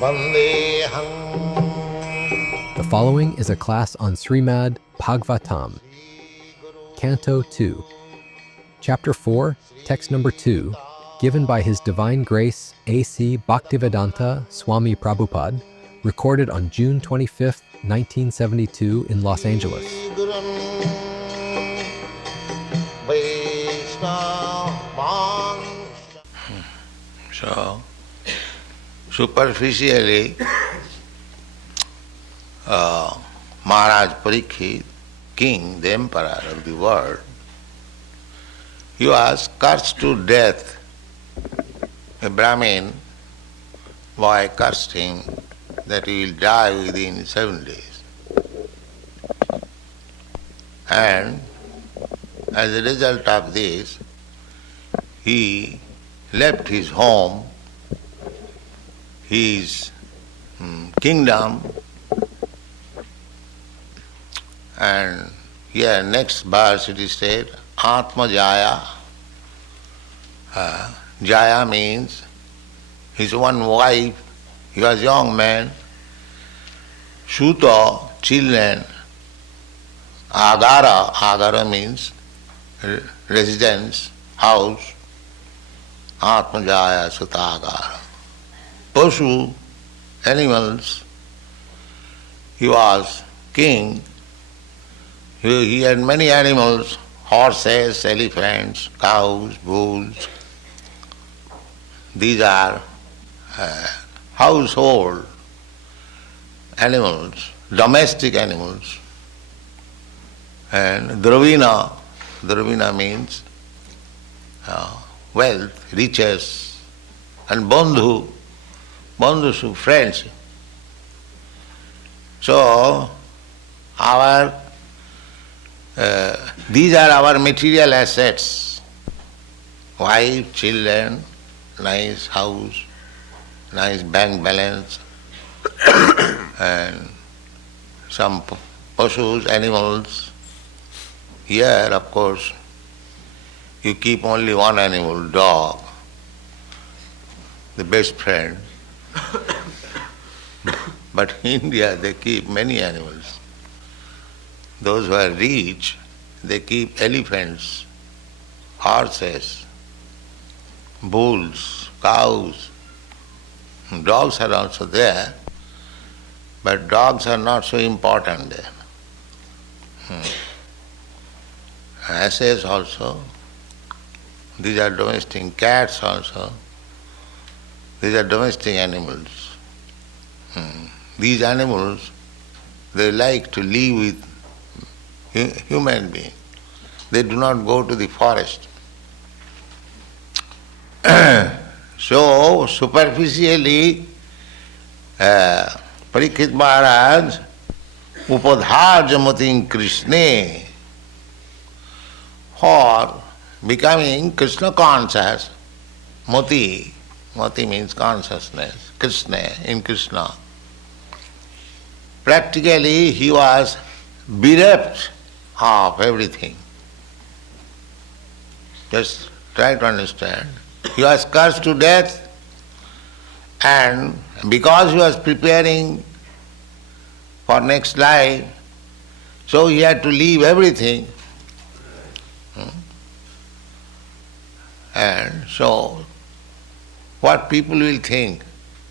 The following is a class on Srimad Bhagavatam, Canto 2, Chapter 4, Text number 2, given by His Divine Grace A.C. Bhaktivedanta Swami Prabhupada, recorded on June 25, 1972 in Los Angeles. So, superficially, Maharaj Parikshit, king, the emperor of the world, he was cursed to death. A Brahmin boy cursed him that he will die within 7 days. And as a result of this, he left his home, his kingdom, and here next verse it is said, Atma Jaya. Jaya means his one wife, he was a young man, Suta, children, Agara, Agara means residence, house, Atma Jaya Suta Agara. Pashu, animals, he was king, he had many animals, horses, elephants, cows, bulls. These are household animals, domestic animals. And Dravina means wealth, riches, and bandhu friends. So, these are our material assets, wife, children, nice house, nice bank balance, and some pashus, animals. Here, of course, you keep only one animal, dog, the best friend. But in India, they keep many animals. Those who are rich, they keep elephants, horses, bulls, cows. Dogs are also there, but dogs are not so important there. Asses also, these are domestic, cats also, these are domestic animals. These animals, they like to live with human beings. They do not go to the forest. So, superficially, Parikshit Maharaj upadharjamating Krishna, for becoming Krishna conscious, mati means consciousness, Krishna, in Krishna. Practically he was bereft of everything. Just try to understand. He was cursed to death, and because he was preparing for next life, so he had to leave everything. And so, what people will think?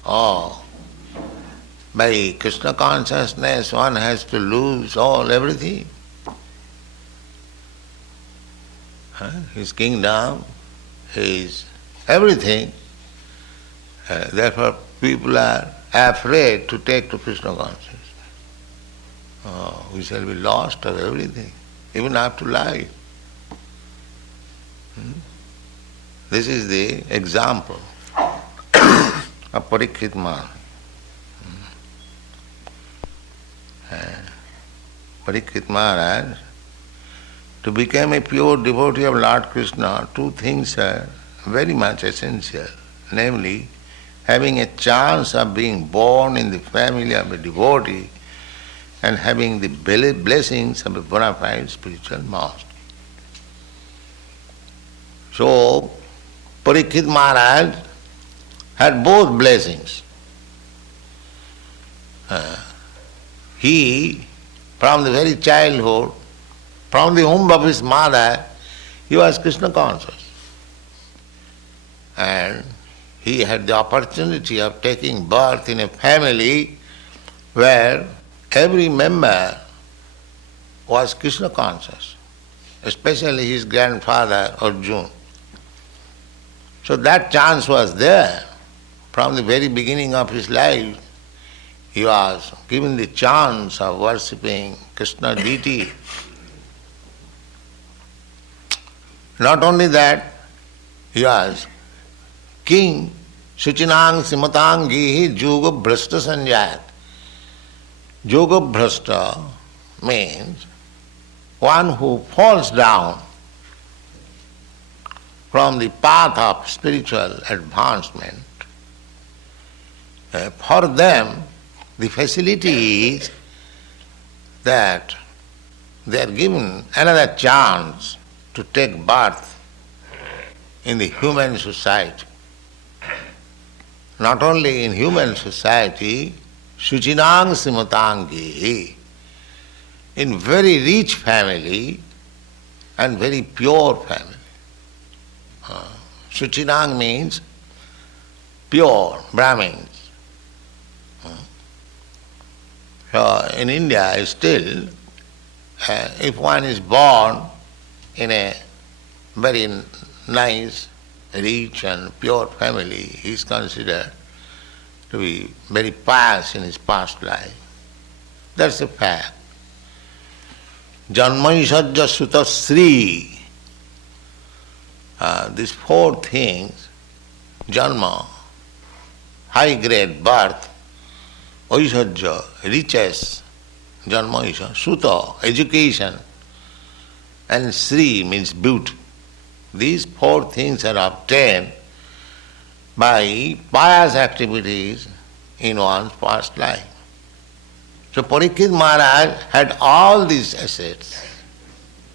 Oh, by Krishna consciousness one has to lose everything. His kingdom, his everything. Therefore people are afraid to take to Krishna consciousness. Oh, we shall be lost of everything, even after life. This is the example of Parikshit Maharaj. Parikshit Maharaj, to become a pure devotee of Lord Krishna, two things are very much essential, namely having a chance of being born in the family of a devotee and having the blessings of a bona fide spiritual master. So, Parikshit Maharaj had both blessings. he, from the very childhood, from the womb of his mother, he was Krishna conscious. And he had the opportunity of taking birth in a family where every member was Krishna conscious, especially his grandfather Arjuna. So that chance was there. From the very beginning of his life, he was given the chance of worshipping Krishna deity. Not only that, he was king Suchinang Simatangihi Yoga Bhrashta Sanjayat. Yoga Bhrashta means one who falls down from the path of spiritual advancement. For them, the facility is that they are given another chance to take birth in the human society. Not only in human society, Suchinang Simatangi, in very rich family and very pure family. Suchinang means pure Brahmins. So in India still, if one is born in a very nice, rich and pure family, he is considered to be very pious in his past life. That's a fact. Janmaisajja Sutta Sri. These four things, Janma, high grade birth, Aishajya, riches, Janma Isha, Sutta, education, and Sri means beauty. These four things are obtained by pious activities in one's past life. So Parikshit Maharaj had all these assets.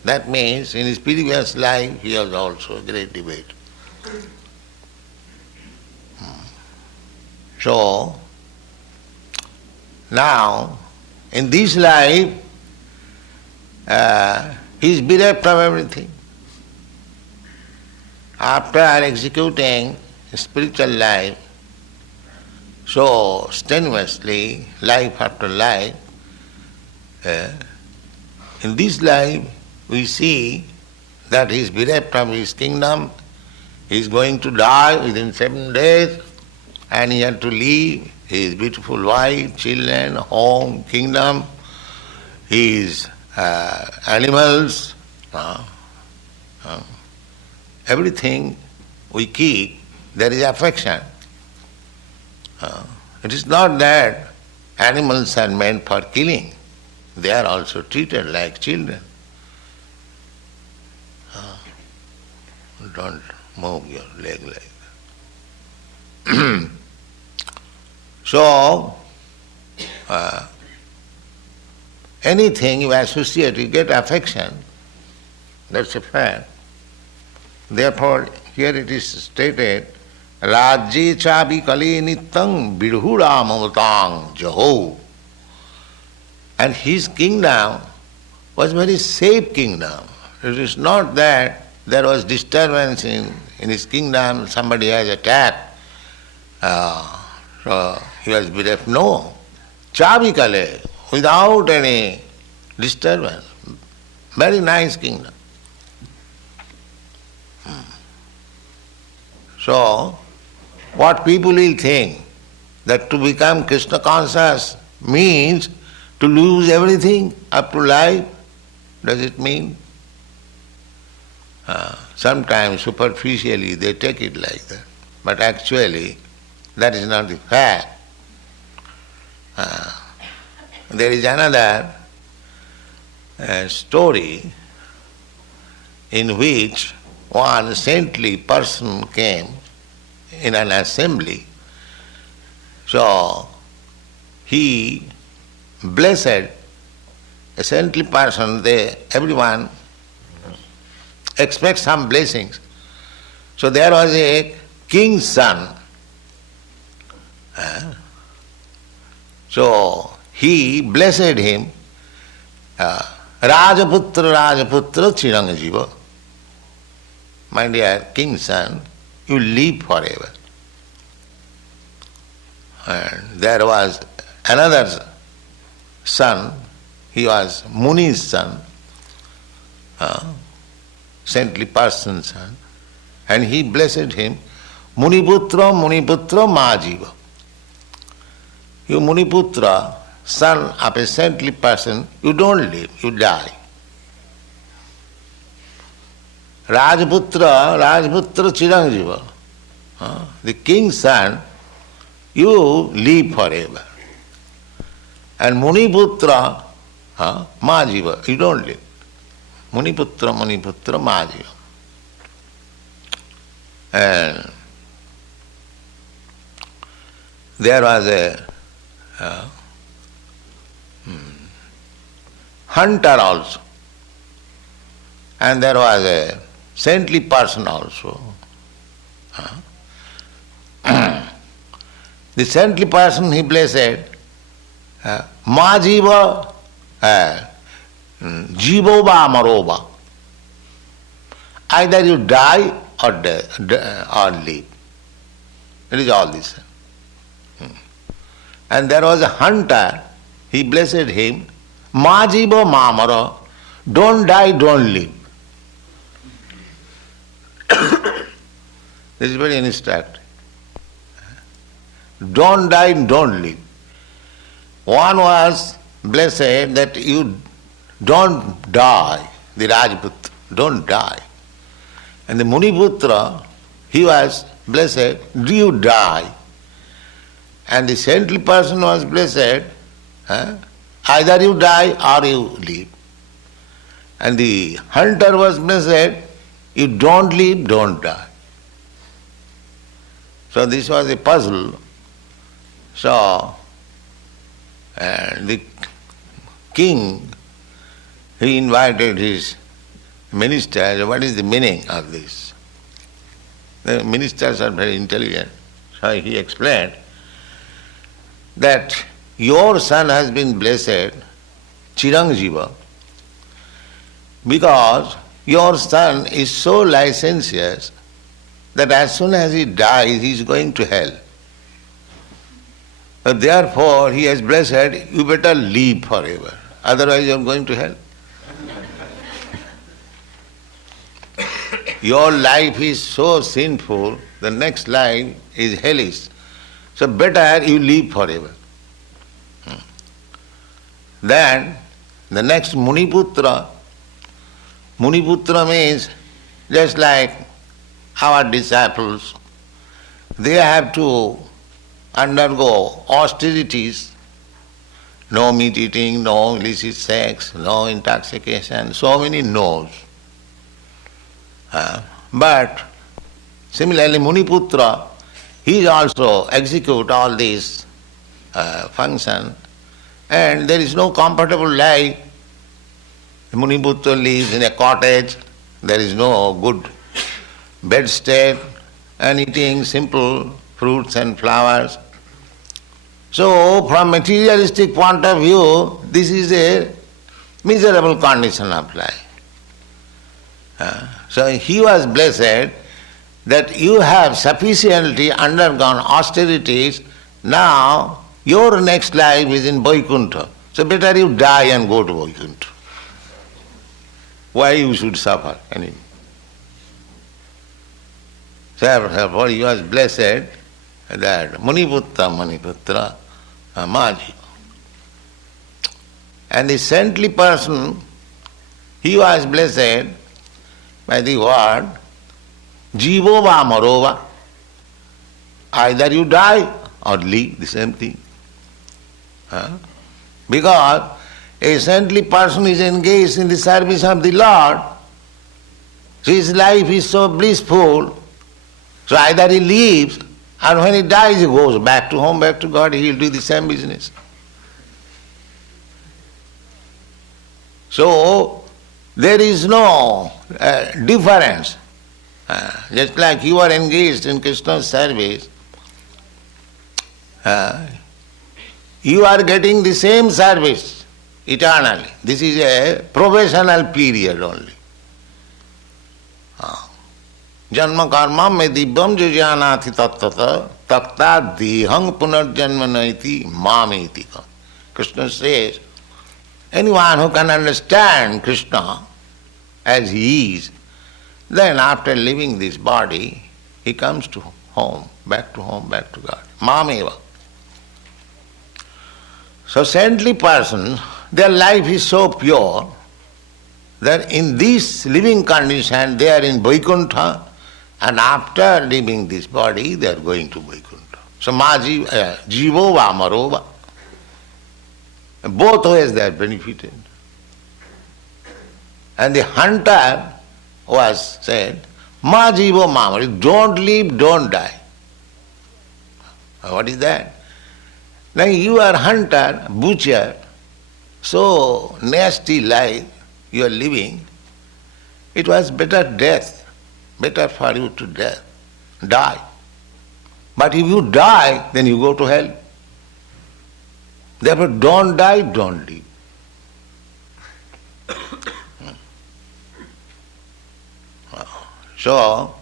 That means in his previous life he was also a great debater. So now in this life he is bereft from everything. After executing spiritual life so strenuously, life after life, in this life we see that he is bereft from his kingdom, he is going to die within 7 days, and he had to leave his beautiful wife, children, home, kingdom, his animals, everything we keep, there is affection. It is not that animals are meant for killing, they are also treated like children. Don't move your leg like that. So, anything you associate, you get affection, that's a fact. Therefore, here it is stated, Rajye chabi kali nittang bidhura mamatang jaho. And his kingdom was very safe kingdom. It is not that there was disturbance in his kingdom, somebody has attacked, so he was bereft. No. Chabi kale, without any disturbance. Very nice kingdom. So, what people will think that to become Krishna conscious means to lose everything up to life, does it mean? Sometimes superficially they take it like that, but actually that is not the fact. There is another story in which one saintly person came in an assembly. So he blessed a saintly person, everyone expects some blessings. So there was a king's son. So he blessed him, Rajaputra Chiranjiva. My dear king's son, you live forever. And there was another son, he was Muni's son, saintly person's son, and he blessed him, Muniputra Majiva. You Muniputra, son of a saintly person, you don't live, you die. Rajputra Chiranjiva, the king's son, you live forever. And Muniputra Majiva, you don't live. Muniputra Majiva. And there was a hunter also, and there was a saintly person also. The saintly person he blessed, Majiva Jivoba Maroba. Either you die or live. It is all this. And there was a hunter, he blessed him, Majiva Mamara, don't die, don't live. This is very instructive. Don't die, don't live. One was blessed that you don't die, the Rajputra, don't die. And the Muniputra, he was blessed, do you die? And the saintly person was blessed, either you die or you live. And the hunter was blessed, you don't live, don't die. So this was a puzzle. So the king, he invited his ministers, what is the meaning of this? The ministers are very intelligent. So he explained that your son has been blessed, Chiranjiva, because your son is so licentious that as soon as he dies, he is going to hell. But therefore, he has blessed, you better live forever, otherwise you are going to hell. Your life is so sinful, the next life is hellish. So better you live forever. Then the next Muniputra. Muniputra means just like our disciples, they have to undergo austerities, no meat eating, no illicit sex, no intoxication, so many no's. But similarly Muniputra, he also execute all these functions, and there is no comfortable life. Muniputra lives in a cottage, there is no good bedstead, and eating simple fruits and flowers. So from materialistic point of view, this is a miserable condition of life. So he was blessed that you have sufficiently undergone austerities, now your next life is in Vaikuntha. So better you die and go to Vaikuntha. Why you should suffer? Therefore he was blessed that Muniputra Maji. And the saintly person, he was blessed by the word Jivova Marova. Either you die or live, the same thing. Because a saintly person is engaged in the service of the Lord, so his life is so blissful, so either he lives or when he dies he goes back to home, back to God, he will do the same business. So there is no difference. Just like you are engaged in Krishna's service, you are getting the same service eternally. This is a probational period only. Janma karma me divyam jujyanati tattata takta dehang punarjanma naiti mamiti. Krishna says, anyone who can understand Krishna as he is, then after leaving this body, he comes to home, back to God. Mameva. So saintly persons, their life is so pure that in this living condition they are in Vaikuntha, and after leaving this body they are going to Vaikuntha. So jivo va maro va. Both ways they are benefited. And the hunter was said, ma jivo ma maro, don't live, don't die. What is that? Now you are hunter, butcher, so nasty life you are living, it was better death, better for you to die. But if you die, then you go to hell. Therefore don't die, don't live. So,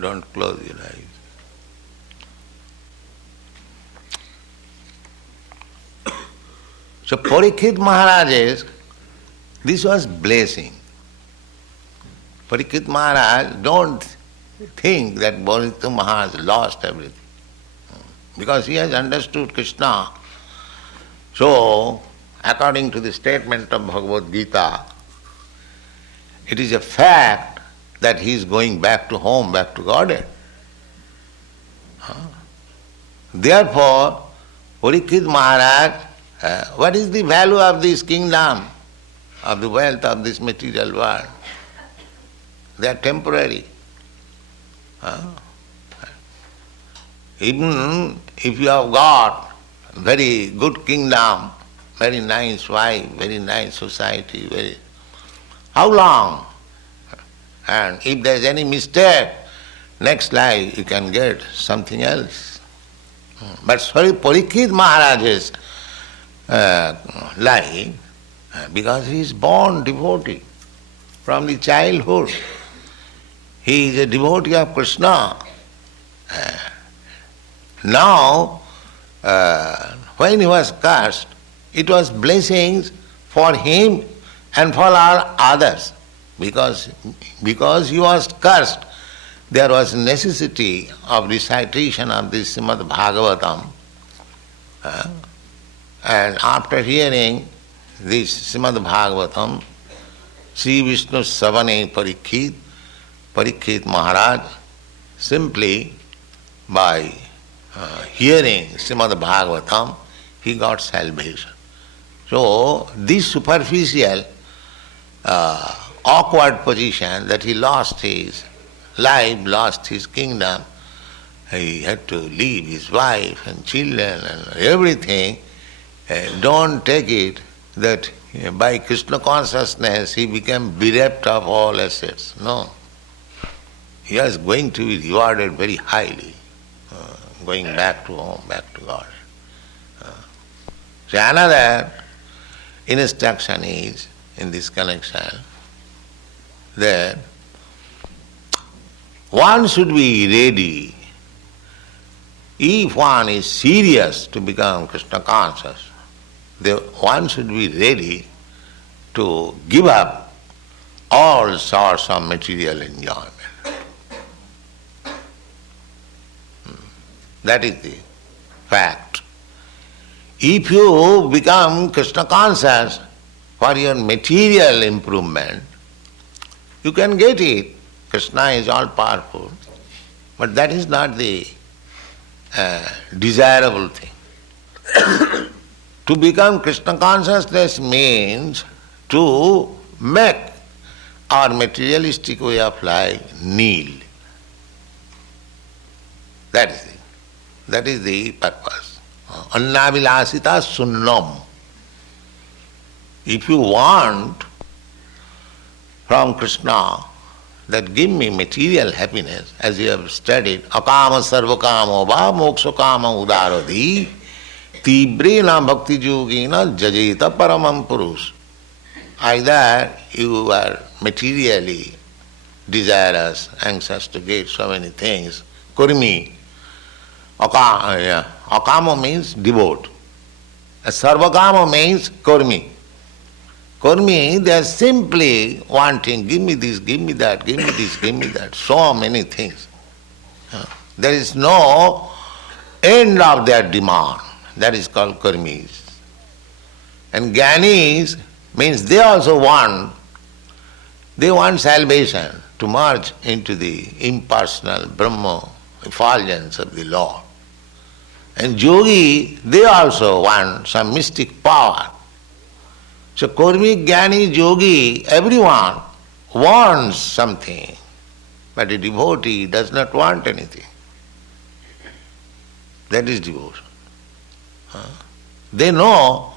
don't close your eyes. So Parikshit Maharaj, this was blessing. Parikshit Maharaj, don't think that Parikshit Maharaj lost everything. Because he has understood Krishna. So, according to the statement of Bhagavad Gita, it is a fact that he is going back to home, back to Godhead. Therefore, Parikshit Maharaj, what is the value of this kingdom, of the wealth of this material world? They are temporary. Even if you have got very good kingdom, very nice wife, very nice society, how long? And if there is any mistake, next life you can get something else. But Parikshit Maharaj's life, because he is born devotee from the childhood, he is a devotee of Krishna. Now, when he was cursed, it was blessings for him and for all others. Because he was cursed, there was necessity of recitation of this Srimad Bhagavatam. And after hearing this Srimad Bhagavatam, Sri Vishnu Savane Parikshit Maharaj, simply by hearing Srimad Bhagavatam, he got salvation. So this superficial awkward position that he lost his life, lost his kingdom, he had to leave his wife and children and everything. Don't take it that by Krishna consciousness he became bereft of all assets. No. He was going to be rewarded very highly, going back to home, back to God. So another instruction is, in this connection, that one should be ready, if one is serious to become Krishna conscious, one should be ready to give up all sorts of material enjoyment. That is the fact. If you become Krishna conscious for your material improvement, you can get it. Krishna is all powerful. But that is not the desirable thing. To become Krishna consciousness means to make our materialistic way of life nil. That is the purpose. Annavilasita sunnam. If you want from Krishna that give me material happiness, as you have studied, akama sarvakamo va moksha kama udaradi tibrena bhakti yogina jajeta paramam purush. Either you are materially desirous, anxious to get so many things, kurmi. Akama means devote. Sarvakama means kurmi. Kurmi, they are simply wanting, give me this, give me that, give me this, give me that, so many things. There is no end of their demand. That is called kurmis. And jnanis means they also want salvation, to merge into the impersonal Brahma effulgence of the Lord. And yogi, they also want some mystic power. So kurmi, jnani, yogi, everyone wants something, but a devotee does not want anything. That is devotion. They know,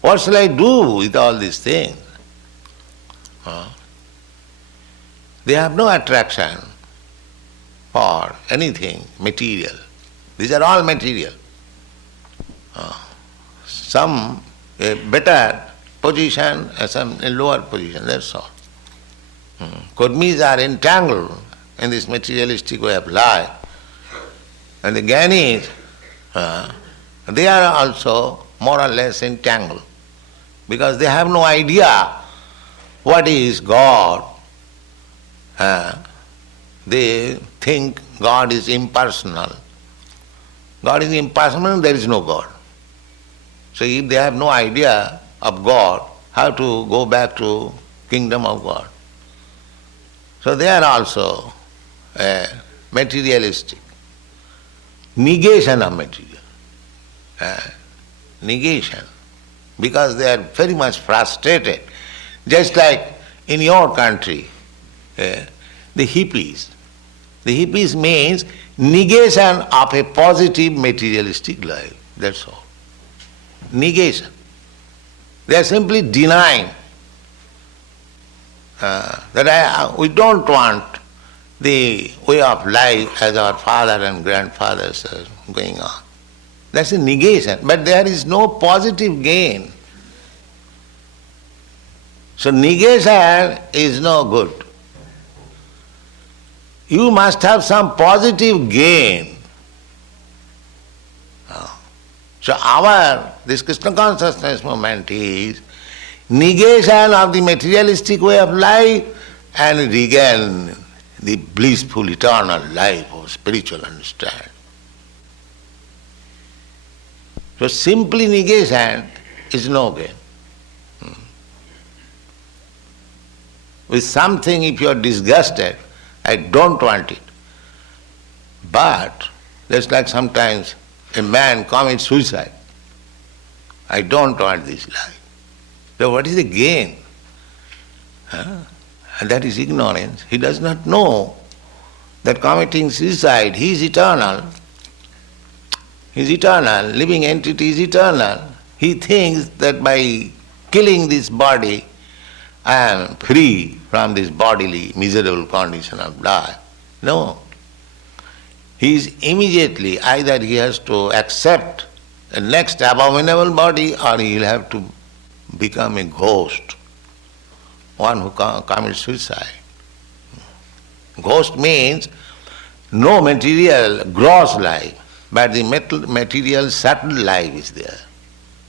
what shall I do with all these things? They have no attraction for anything material. These are all material. Some a better position and some a lower position, that's all. Kurmis are entangled in this materialistic way of life. And the jnanis, they are also more or less entangled, because they have no idea what is God. They think God is impersonal. God is impersonal, there is no God. So if they have no idea of God, how to go back to kingdom of God? So they are also materialistic. Negation of material. Negation. Because they are very much frustrated. Just like in your country, the hippies. The hippies means negation of a positive materialistic life. That's all. Negation. They are simply denying that we don't want the way of life as our father and grandfathers are going on. That's a negation. But there is no positive gain. So negation is no good. You must have some positive gain. So this Krishna consciousness movement is negation of the materialistic way of life and regain the blissful eternal life of spiritual understanding. So simply negation is no gain. With something, if you are disgusted, I don't want it. But just like sometimes a man commits suicide. I don't want this life. So what is the gain? And that is ignorance. He does not know that committing suicide, he is eternal. He is eternal, living entity is eternal. He thinks that by killing this body, I am free from this bodily miserable condition of life. No. He is immediately, either he has to accept the next abominable body or he will have to become a ghost, one who commits suicide. Ghost means no material gross life, but the material subtle life is there.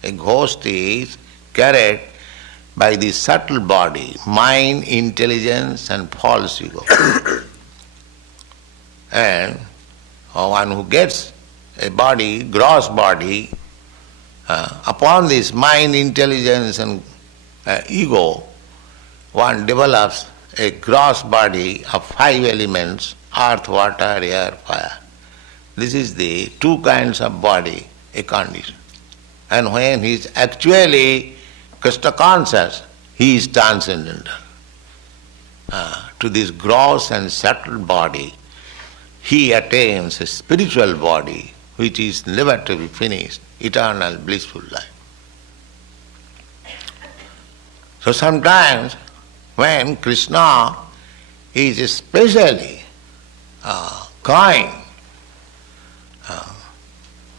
A ghost is carried by the subtle body, mind, intelligence and false ego. And one who gets a body, gross body, upon this mind, intelligence and ego, one develops a gross body of 5 elements, earth, water, air, fire. This is the 2 kinds of body, a condition. And when he is actually Krishna conscious, he is transcendental. To this gross and subtle body, he attains a spiritual body which is never to be finished, eternal blissful life. So sometimes when Krishna is especially kind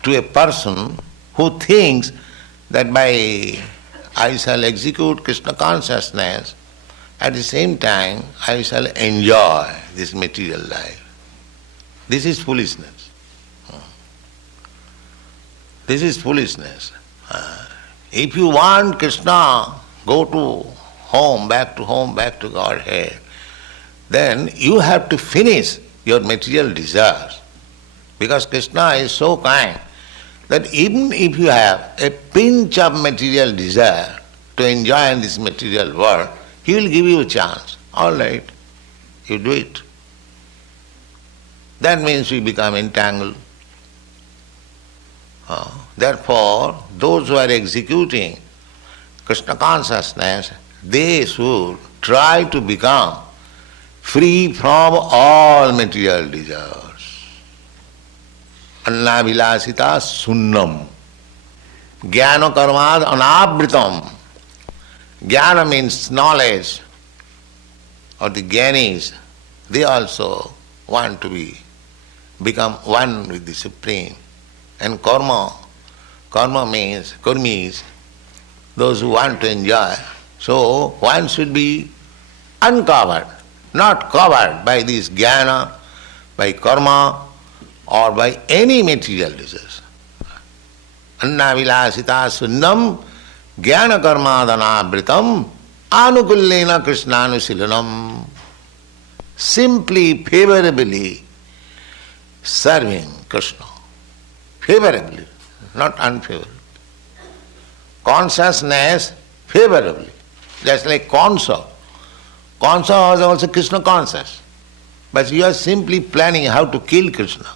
to a person who thinks that by I shall execute Krishna consciousness, at the same time I shall enjoy this material life. This is foolishness. This is foolishness. If you want Krishna, go to home, back to Godhead, then you have to finish your material desires. Because Krishna is so kind that even if you have a pinch of material desire to enjoy in this material world, He will give you a chance. All right, you do it. That means we become entangled. Therefore, those who are executing Krishna consciousness, they should try to become free from all material desires. Annavilasita sunnam. Jnana karmad anavritam. Jnana means knowledge, or the jnanis, they also want to become one with the Supreme. And karma means, karmis, those who want to enjoy. So one should be uncovered, not covered by this jnana, by karma, or by any material desires. Annavilasita sunnam jnana karmadanabritam anukullena krishnanusilanam. Simply, favorably serving Krishna. Favorably, not unfavorably. Consciousness favorably. Just like Kansa. Kansa was also Krishna conscious. But you are simply planning how to kill Krishna.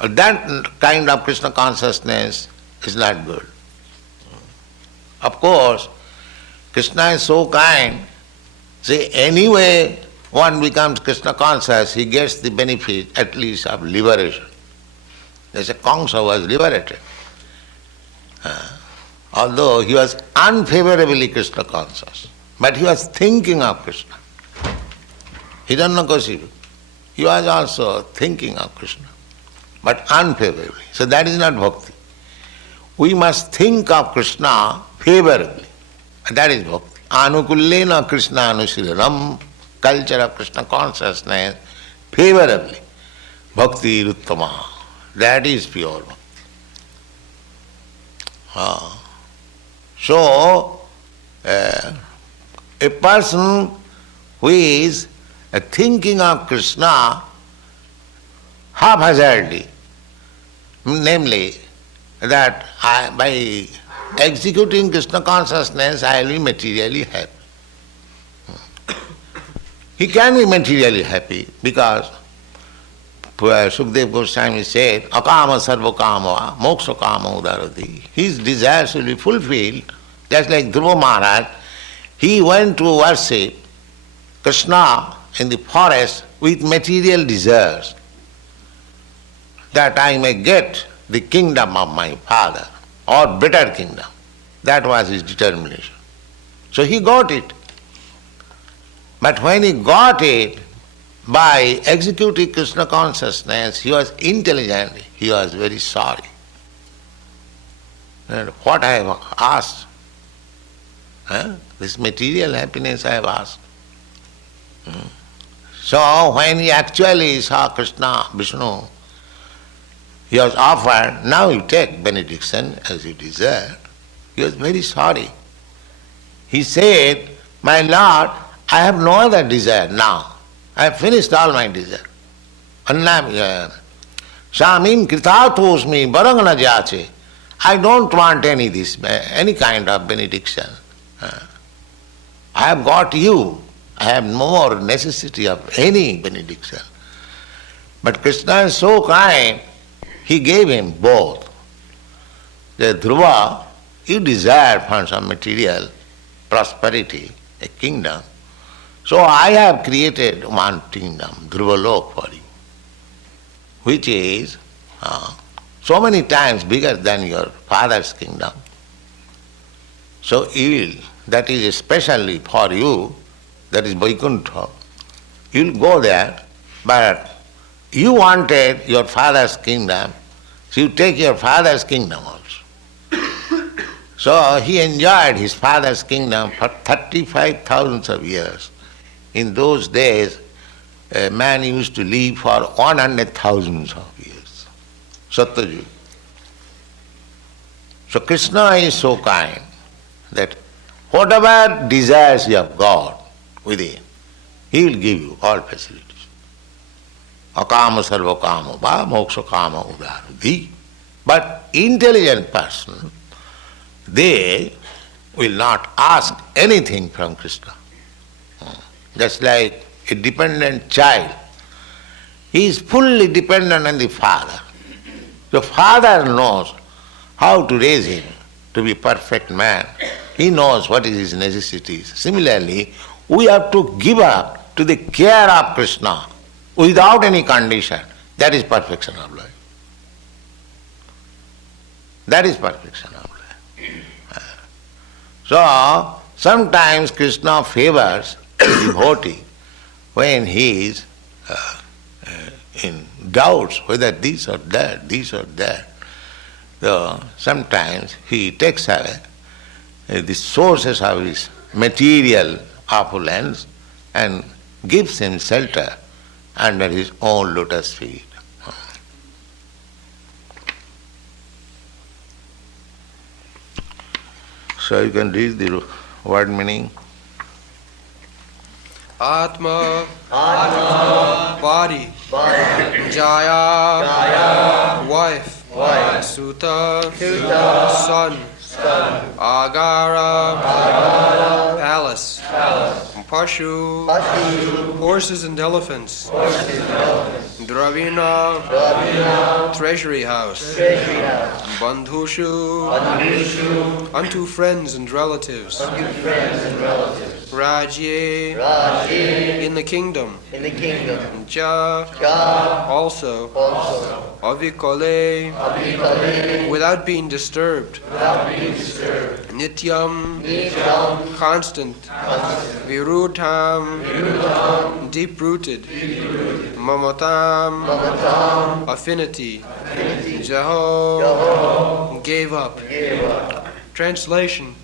That kind of Krishna consciousness is not good. Of course, Krishna is so kind. See, anyway one becomes Krishna conscious, he gets the benefit at least of liberation. There's a Kamsa was liberated. Although he was unfavorably Krishna conscious, but he was thinking of Krishna. Hiranyakasipu, he was also thinking of Krishna, but unfavorably. So that is not bhakti. We must think of Krishna favorably. That is bhakti. Anukullena Krishna anusilanam, culture of Krishna consciousness, favorably. Bhakti ruttama. That is pure bhakti. So, a person who is thinking of Krishna haphazardly, namely that by executing Krishna consciousness I will be materially happy. He can be materially happy because Sukadeva Goswami said, akama sarva kama moksha kama udarati. His desires will be fulfilled, just like Dhruva Maharaj. He went to worship Krishna in the forest with material desires, that I may get the kingdom of my father, or better kingdom. That was his determination. So he got it. But when he got it, by executing Krishna consciousness, he was intelligent, he was very sorry. And what I have asked, this material happiness I have asked. So when he actually saw Krishna, Vishnu, he was offered, now you take benediction as you desire. He was very sorry. He said, my Lord, I have no other desire now. I have finished all my desire. Annam Shamim kritatosmi barangana jache. I don't want any kind of benediction. I have got you. I have no more necessity of any benediction. But Krishna is so kind, he gave him both. The Dhruva, you desire for some material prosperity, a kingdom. So I have created one kingdom, Dhruvalok, for you, which is so many times bigger than your father's kingdom. So that is especially for you, that is Vaikuntha. You'll go there, but you wanted your father's kingdom, so you take your father's kingdom also. So he enjoyed his father's kingdom for 35,000 of years. In those days, a man used to live for 100,000 of years. Satyajug. So Krishna is so kind that whatever desires you have got within, he will give you all facilities. Akama sarva kama va moksha kama udaradhi. But intelligent person, they will not ask anything from Krishna. Just like a dependent child, he is fully dependent on the father. The father knows how to raise him to be a perfect man. He knows what is his necessities. Similarly, we have to give up to the care of Krishna without any condition. That is perfection of life. That is perfection of life. So, sometimes Krishna favors the devotee when he is in doubts whether this or that, this or that. So, sometimes he takes away the sources of his material opulence and gives him shelter under his own lotus feet. So you can read the word meaning. Atma, body, Jaya, wife, Sutta, son, Agara, palace, Pashu, horses and elephants, Dravina, treasury house, Bandhushu, unto friends and relatives, Rajye, in the kingdom, Ja, also, Avikale, without being disturbed, Nityam, constant, Virudham, deep-rooted, Mamatam, affinity, Jaho, gave up. Translation: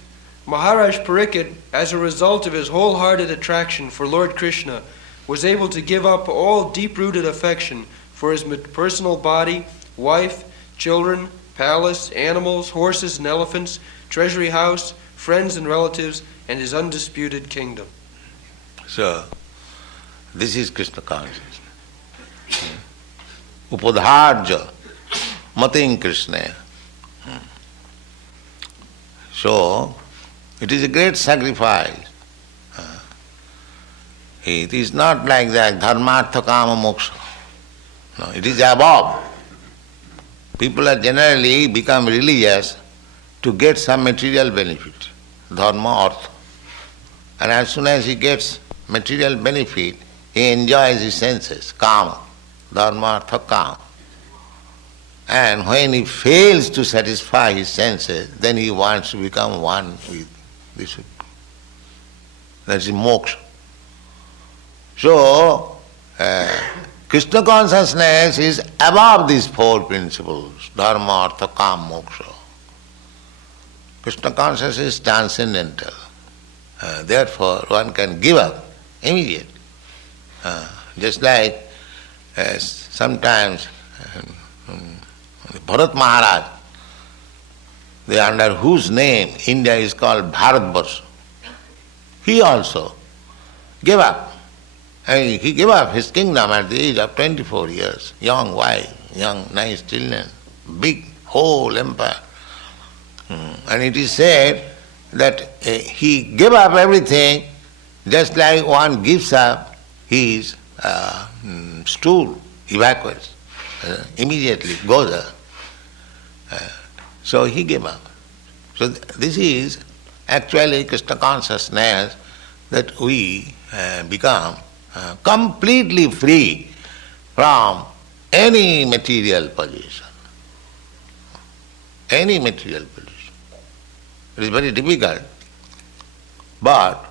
Maharaj Parikshit, as a result of his wholehearted attraction for Lord Krishna, was able to give up all deep-rooted affection for his personal body, wife, children, palace, animals, horses and elephants, treasury house, friends and relatives, and his undisputed kingdom. So, this is Krishna consciousness. Upadharja mating Krishna. So, it is a great sacrifice. It is not like that, dharmartha kama moksha. No, it is above. People are generally become religious to get some material benefit, dharma, artha. And as soon as he gets material benefit, he enjoys his senses, kama, dharma, artha, kama. And when he fails to satisfy his senses, then he wants to become one with the Supreme. That is moksha. So, Krishna consciousness is above these four principles, dharma, artha, kama, moksha. Krishna consciousness is transcendental. Therefore, one can give up immediately. Just like sometimes Bharat Maharaj, under whose name India is called Bharatvarsha, he also gave up. He gave up his kingdom at the age of 24 years, young wife, young nice children, big whole empire. And it is said that he gave up everything just like one gives up his stool, evacuates, immediately goes there. So he gave up. So this is actually Krishna consciousness, that we become completely free from any material position. Any material position. It is very difficult, but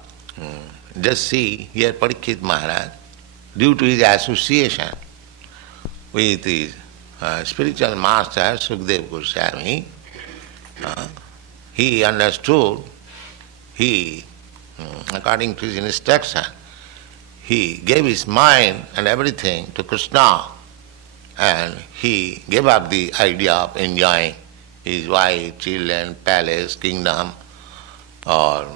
Just see here Parikshit Maharaj, due to his association with his spiritual master Sukadeva Goswami, he understood, according to his instruction, he gave his mind and everything to Krishna, and he gave up the idea of enjoying his wife, children, palace, kingdom, or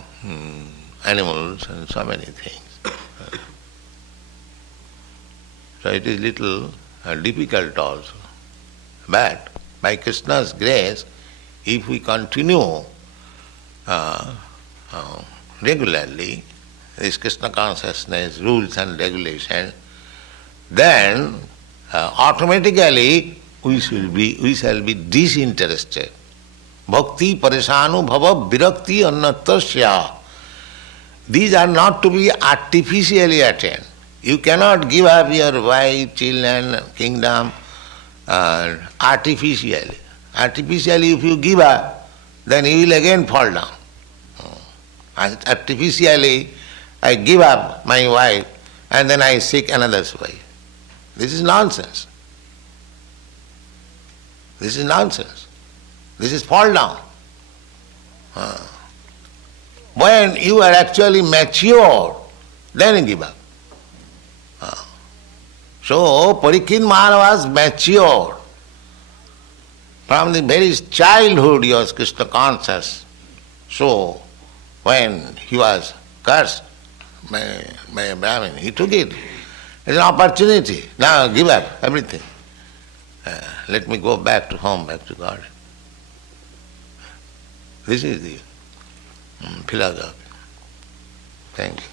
animals and so many things. So it is little difficult also. But by Krishna's grace, if we continue regularly this Krishna consciousness, rules and regulations, then automatically we shall be disinterested. Bhakti parishanu bhava virakti annatasya. These are not to be artificially attained. You cannot give up your wife, children, kingdom artificially. Artificially if you give up, then you will again fall down. Artificially I give up my wife and then I seek another's wife. This is nonsense. This is nonsense. This is fall down. When you are actually mature, then you give up. So Parikshit Maharaj was mature. From the very childhood he was Krishna conscious. So when he was cursed by a Brahmin, he took it. It's an opportunity. Now give up everything. Let me go back to home, back to God. This is the philosophy. Thank you.